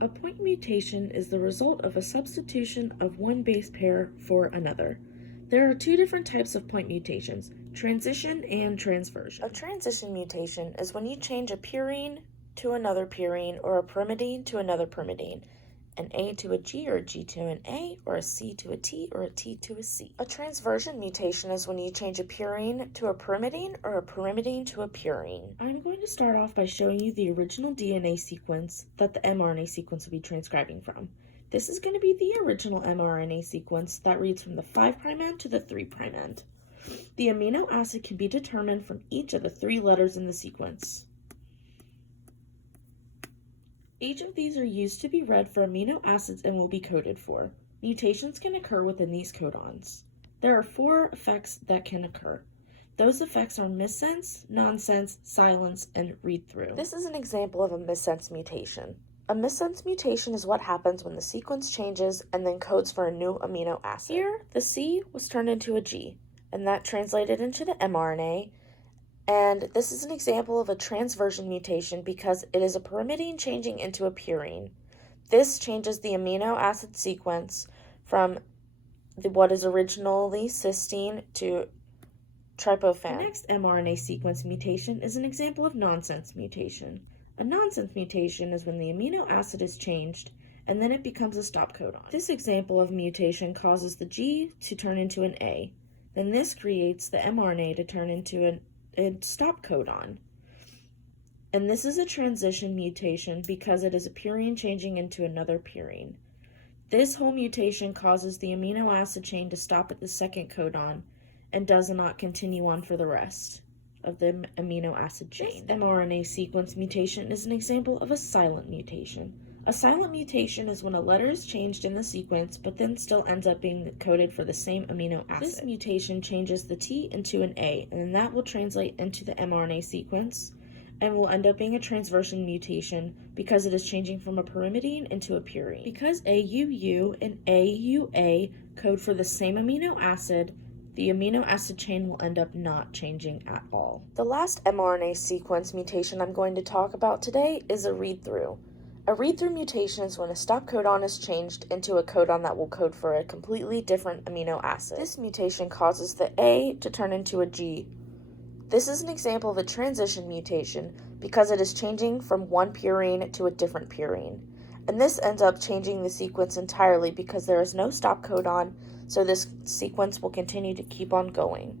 A point mutation is the result of a substitution of one base pair for another. There are two different types of point mutations, transition and transversion. A transition mutation is when you change a purine to another purine or a pyrimidine to another pyrimidine, an A to a G or a G to an A, or a C to a T or a T to a C. A transversion mutation is when you change a purine to a pyrimidine or a pyrimidine to a purine. I'm going to start off by showing you the original DNA sequence that the mRNA sequence will be transcribing from. This is going to be the original mRNA sequence that reads from the 5' end to the 3' end. The amino acid can be determined from each of the 3 letters in the sequence. Each of these are used to be read for amino acids and will be coded for. Mutations can occur within these codons. There are 4 effects that can occur. Those effects are missense, nonsense, silence, and read-through. This is an example of a missense mutation. A missense mutation is what happens when the sequence changes and then codes for a new amino acid. Here, the C was turned into a G, and that translated into the mRNA. And this is an example of a transversion mutation because it is a pyrimidine changing into a purine. This changes the amino acid sequence from what is originally cysteine to tryptophan. The next mRNA sequence mutation is an example of nonsense mutation. A nonsense mutation is when the amino acid is changed and then it becomes a stop codon. This example of mutation causes the G to turn into an A. Then this creates the mRNA to turn into a stop codon. And this is a transition mutation because it is a purine changing into another purine. This whole mutation causes the amino acid chain to stop at the second codon and does not continue on for the rest of the amino acid chain. This mRNA sequence mutation is an example of a silent mutation. A silent mutation is when a letter is changed in the sequence but then still ends up being coded for the same amino acid. This mutation changes the T into an A, and then that will translate into the mRNA sequence and will end up being a transversion mutation because it is changing from a pyrimidine into a purine. Because AUU and AUA code for the same amino acid, the amino acid chain will end up not changing at all. The last mRNA sequence mutation I'm going to talk about today is a read-through. A read-through mutation is when a stop codon is changed into a codon that will code for a completely different amino acid. This mutation causes the A to turn into a G. This is an example of a transition mutation because it is changing from one purine to a different purine. And this ends up changing the sequence entirely because there is no stop codon, so this sequence will continue to keep on going.